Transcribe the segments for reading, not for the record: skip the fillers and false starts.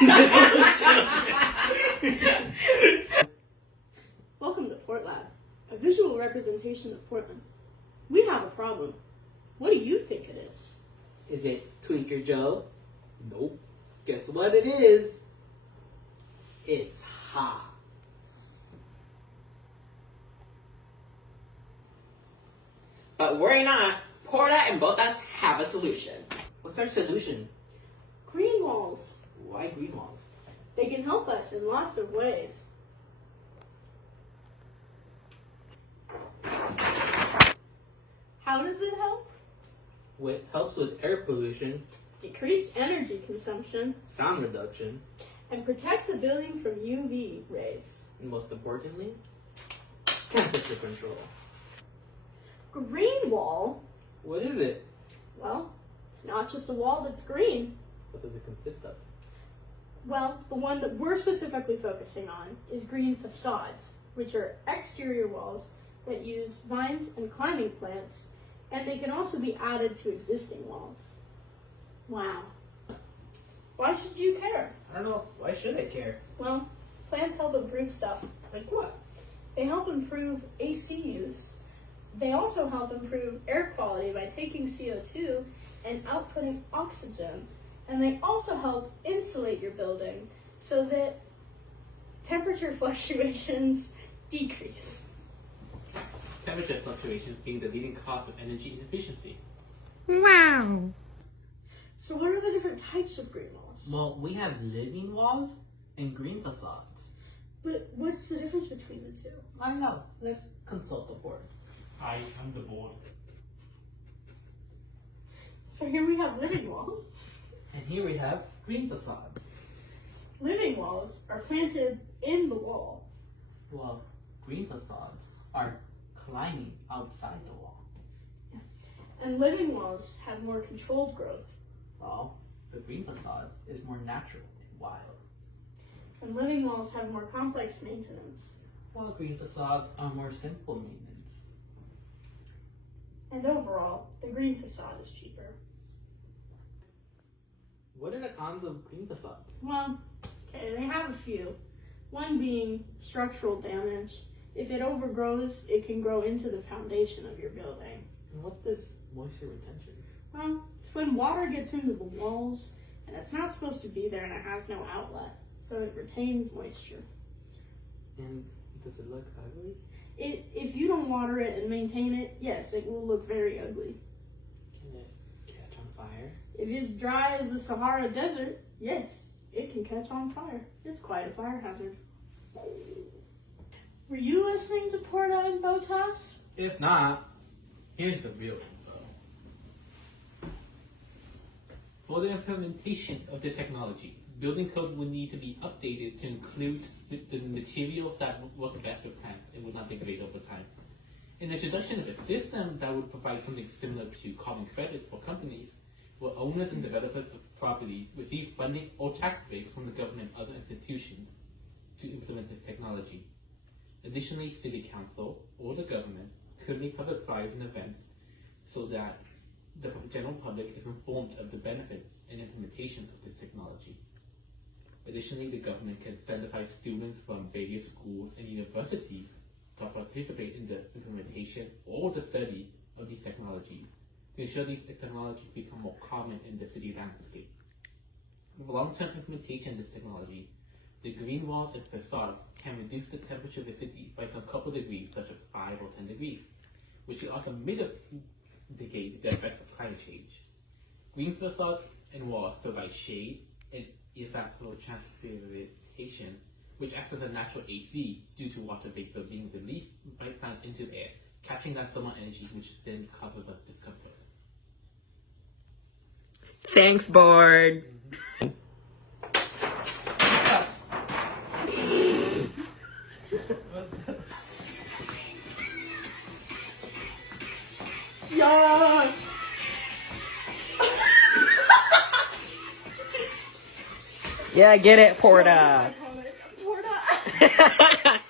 Welcome to Portlab, a visual representation of Portland. We have a problem. What do you think it is? Is it Twinker Joe? Nope. Guess what it is? It's hot. But worry not, Porta and Botas have a solution. What's our solution? Green walls. Why green walls? They can help us in lots of ways. How does it help? It helps with air pollution, Decreased energy consumption, sound reduction, and protects a building from UV rays. and most importantly, temperature control. Green wall? What is it? Well, it's not just a wall that's green. What does it consist of? Well, the one that we're specifically focusing on is green facades, which are exterior walls that use vines and climbing plants, and they can also be added to existing walls. Wow. Why should you care? I don't know. Why should I care? Well, plants help improve stuff. Like what? They help improve AC use. They also help improve air quality by taking CO2 and outputting oxygen. And they also help insulate your building so that temperature fluctuations decrease. Temperature fluctuations being the leading cause of energy inefficiency. Wow. So what are the different types of green walls? Well, we have living walls and green facades. But what's the difference between the two? I don't know. Let's consult the board. I am the board. So here we have living walls. And here we have green facades. Living walls are planted in the wall. Well, green facades are climbing outside the wall. And living walls have more controlled growth. Well, the green facades is more natural and wild. And living walls have more complex maintenance. While green facades are more simple maintenance. And overall, the green facade is cheaper. What are the cons of green facades? Well, okay, they have a few. One being structural damage. If it overgrows, it can grow into the foundation of your building. And what is moisture retention? Well, it's when water gets into the walls, and it's not supposed to be there, and it has no outlet, so it retains moisture. And does it look ugly? If you don't water it and maintain it, yes, it will look very ugly. Can it catch on fire? If it's dry as the Sahara Desert, yes, it can catch on fire. It's quite a fire hazard. Were you listening to Porta and Botas? If not, here's the real info. For the implementation of this technology, building codes will need to be updated to include the materials that work best with plants and will not degrade over time. In the introduction of a system that would provide something similar to carbon credits for companies, where owners and developers of properties receive funding or tax breaks from the government and other institutions to implement this technology. Additionally, City Council or the government could make public flyers and events so that the general public is informed of the benefits and implementation of this technology. Additionally, the government can incentivize students from various schools and universities to participate in the implementation or the study of these technologies to ensure these technologies become more common in the city landscape. With long-term implementation of this technology, the green walls and facades can reduce the temperature of the city by some couple degrees, such as 5 or 10 degrees, which will also mitigate the effects of climate change. Green facades and walls provide shade and evapotranspiration, which acts as a natural AC due to water vapor being released by plants into the air, capturing that thermal energy, which then causes us discomfort. Thanks, board. Yeah. Yeah, get it, Porta. Porta.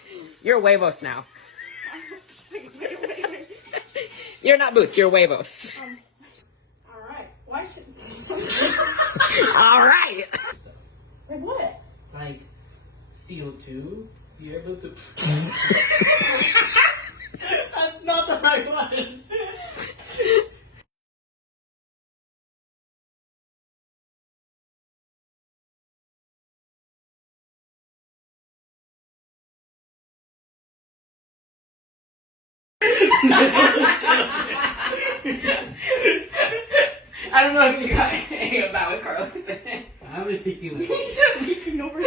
You're huevos now. Wait. You're not boots, you're huevos. All right. Why should? All right. Like what? Like CO2. You're able to. That's not the right one. I don't know if you got any of that with Carlos in it. I'm thinking like. Speaking over.